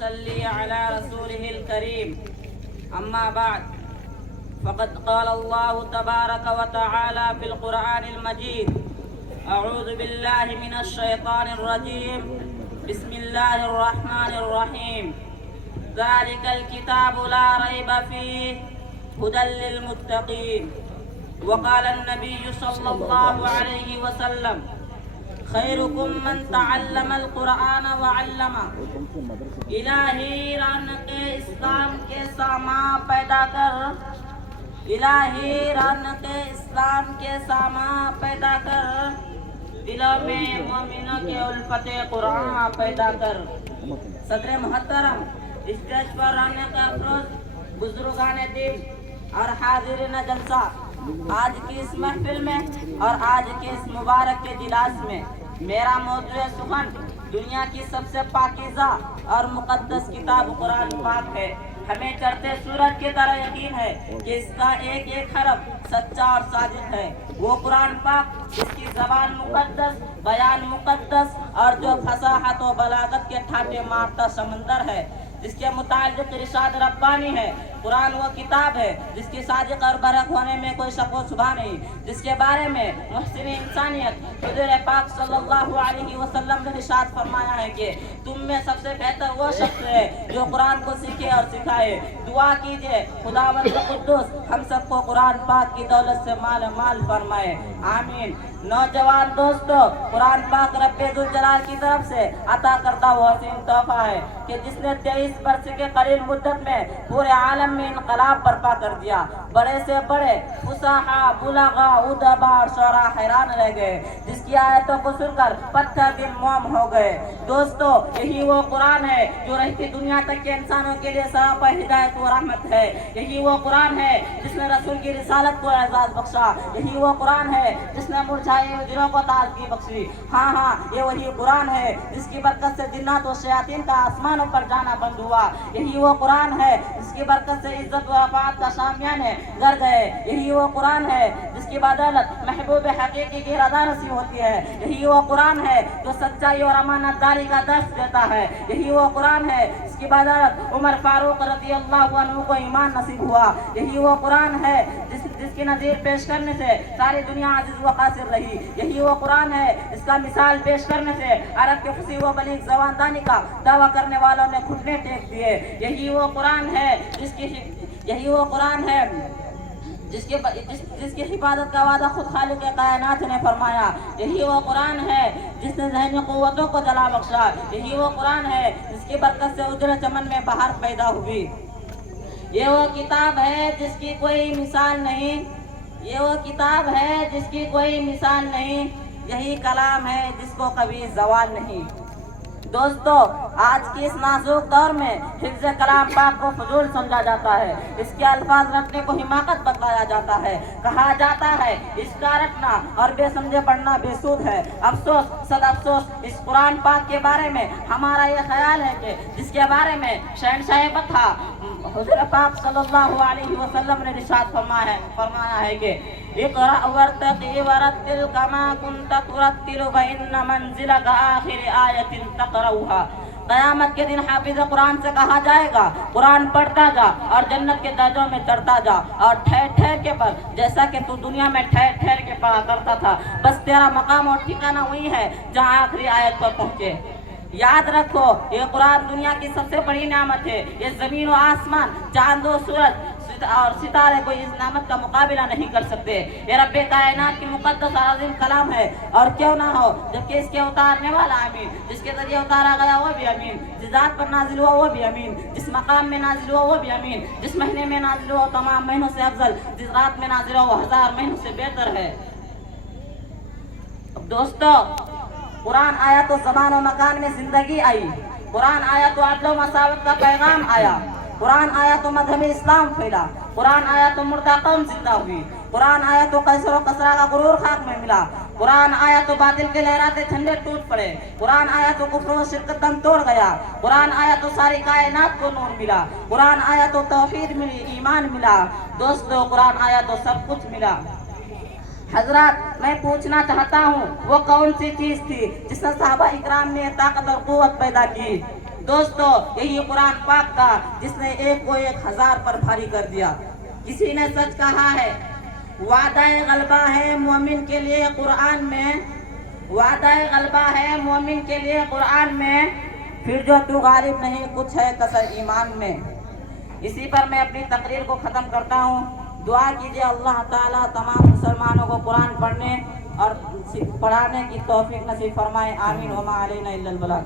ونصلي على رسوله الكريم أما بعد فقد قال الله تبارك وتعالى في القرآن المجيد أعوذ بالله من الشيطان الرجيم بسم الله الرحمن الرحيم ذلك الكتاب لا ريب فيه هدى للمتقين وقال النبي صلى الله عليه وسلم خيركم من تعلم القرآن وعلمه الہی رونق اسلام کے سامان پیدا کر الہی رونق اسلام کے سامان پیدا کر دلوں میں مومنوں کے الفت قرآن پیدا کر صدر محترم اسٹیج پر آنے کا افروز بزرگان دین اور حاضرین جلسہ آج کی اس محفل میں اور آج کے اس مبارک کے اجلاس میں میرا موضوع سخن دنیا کی سب سے پاکیزہ اور مقدس کتاب قرآن پاک ہے۔ ہمیں چڑھتے سورج کی طرح یقین ہے کہ اس کا ایک ایک حرف سچا اور صادق ہے۔ وہ قرآن پاک جس کی زبان مقدس، بیان مقدس اور جو فصاحت و بلاغت کے ٹھاٹے مارتا سمندر ہے، جس کے متعلق ارشاد ربانی ہے۔ قرآن وہ کتاب ہے جس کی صادق اور برحق ہونے میں کوئی شک و شبہ نہیں، جس کے بارے میں محسن انسانیت حضور پاک صلی اللہ علیہ وسلم نے ارشاد فرمایا ہے کہ تم میں سب سے بہتر وہ شخص ہے جو قرآن کو سیکھے اور سکھائے۔ دعا کیجئے خداوند قدوس ہم سب کو قرآن پاک کی دولت سے مال مال فرمائے، آمین۔ نوجوان دوستو، قرآن پاک رب ذوالجلال کی طرف سے عطا کردہ وہ حسین تحفہ ہے کہ جس نے 23 برس کے قلیل مدت میں پورے عالم میں انقلاب برپا کر دیا۔ بڑے سے بڑے فصحاء، بلغاء، ادباء اور شعراء حیران رہ گئے، جس کی آیتوں کو سن کر پتھر دل موم ہو گئے۔ دوستو، یہی وہ قرآن ہے جو رہتی دنیا تک کے انسانوں کے لیے سراپا ہدایت و رحمت ہے۔ یہی وہ قرآن ہے جس نے رسول کی رسالت کو اعزاز بخشا۔ یہی وہ قرآن ہے جس نے مرجھائے ہوئے دلوں کو تازگی بخشی۔ ہاں ہاں، یہ وہی قرآن ہے جس کی برکت سے جنات و شیاطین کا آسمانوں پر جانا بند ہوا۔ یہی وہ قرآن ہے جس کی برکت سے عزت و رفعت کا شامیانے گر گئے۔ یہی وہ قرآن ہے جس کی بدولت محبوب حقیقی کی رضا نصیب ہوتی ہے۔ یہی وہ قرآن ہے جو سچائی اور امانت داری کا درس دیتا ہے۔ یہی وہ قرآن ہے جس کی بدولت عمر فاروق رضی اللہ عنہ کو ایمان نصیب ہوا۔ یہی وہ قرآن ہے جس کی نظیر پیش کرنے سے ساری دنیا عزیز و قاصر رہی۔ یہی وہ قرآن ہے جس کا مثال پیش کرنے سے عرب کے فصیح و بلیغ زبان دانی کا دعویٰ کرنے والوں نے گھٹنے ٹیک دیے۔ یہی وہ قرآن ہے یہی وہ قرآن ہے جس کی حفاظت کا وعدہ خود خالق کائنات نے فرمایا۔ یہی وہ قرآن ہے جس نے ذہنی قوتوں کو جلا بخشا۔ یہی وہ قرآن ہے جس کی برکت سے اجڑے چمن میں بہار پیدا ہوئی۔ یہ وہ کتاب ہے جس کی کوئی مثال نہیں، یہ وہ کتاب ہے جس کی کوئی مثال نہیں، یہی کلام ہے جس کو کبھی زوال نہیں۔ دوستو، آج کی اس نازک دور میں حفظ کلام پاک کو فضول سمجھا جاتا ہے۔ اس کے الفاظ رٹنے کو حماقت بتلایا جاتا ہے۔ کہا جاتا ہے اس کا رٹنا اور بے سمجھے پڑھنا بے سود ہے۔ افسوس صد افسوس، اس قرآن پاک کے بارے میں ہمارا یہ خیال ہے کہ جس کے بارے میں شہنشاہ بطحا حضور پاک صلی اللہ علیہ وسلم نے ارشاد فرمایا ہے کہ اقرأ وارتقی ورتل کما کنت ترتل فإن منزلک آخر آیت تقرأها۔ قیامت کے دن حافظ قرآن سے کہا جائے گا قرآن پڑھتا جا اور جنت کے درجوں میں چڑھتا جا، اور ٹھہر ٹھہر کے پڑھ جیسا کہ تو دنیا میں ٹھہر ٹھہر کے پڑھا کرتا تھا۔ بس تیرا مقام اور ٹھکانہ وہی ہے جہاں آخری آیت پر پہنچے۔ یاد رکھو، یہ قرآن دنیا کی سب سے بڑی نعمت ہے۔ یہ زمین و آسمان، چاند و سورج اور ستارے کوئی اس نعمت کا مقابلہ نہیں کر سکتے۔ یہ رب کائنات کی مقدس اور عظیم کلام ہے، اور کیوں نہ ہو جبکہ اس کے اتارنے والا امین، جس کے ذریعے اتارا گیا وہ بھی امین، جس ذات پر نازل ہوا وہ بھی امین، جس مقام میں نازل ہوا وہ بھی امین، جس مہینے میں نازل ہوا تمام مہینوں سے افضل، جس رات میں نازل ہوا وہ 1000 مہینوں سے بہتر ہے۔ دوستو، قرآن آیا تو زمان و مکان میں زندگی آئی، قرآن آیا تو عدل و مساوات کا پیغام آیا، قرآن آیا تو مذہب اسلام پھیلا، قرآن آیا تو مردہ قوم زندہ ہوئی، قرآن آیا تو قیصر و کسریٰ کا غرور خاک میں ملا، قرآن آیا تو باطل کے لہراتے جھنڈے ٹوٹ پڑے، قرآن آیا تو کفر و شرک دم توڑ گیا، قرآن آیا تو ساری کائنات کو نور ملا، قرآن آیا تو توحید ملی، ایمان ملا۔ دوستو، قرآن آیا تو سب کچھ ملا۔ حضرات، میں پوچھنا چاہتا ہوں وہ کون سی چیز تھی جس نے صحابہ اکرام میں طاقت اور قوت پیدا کی؟ دوستو یہی قرآن پاک کا جس نے ایک کو 1000 پر بھاری کر دیا. کسی نے سچ کہا ہے وعدہ غلبہ ہے مومن کے لیے قرآن میں، وعدہ غلبہ ہے مومن کے لیے قرآن میں، پھر جو تو غالب نہیں کچھ ہے کسر ایمان میں. اسی پر میں اپنی تقریر کو ختم کرتا ہوں. دعا کیجیے اللہ تعالیٰ تمام مسلمانوں کو قرآن پڑھنے اور پڑھانے کی توفیق نصیب فرمائے. آمین. وما علینا الا البلاغ.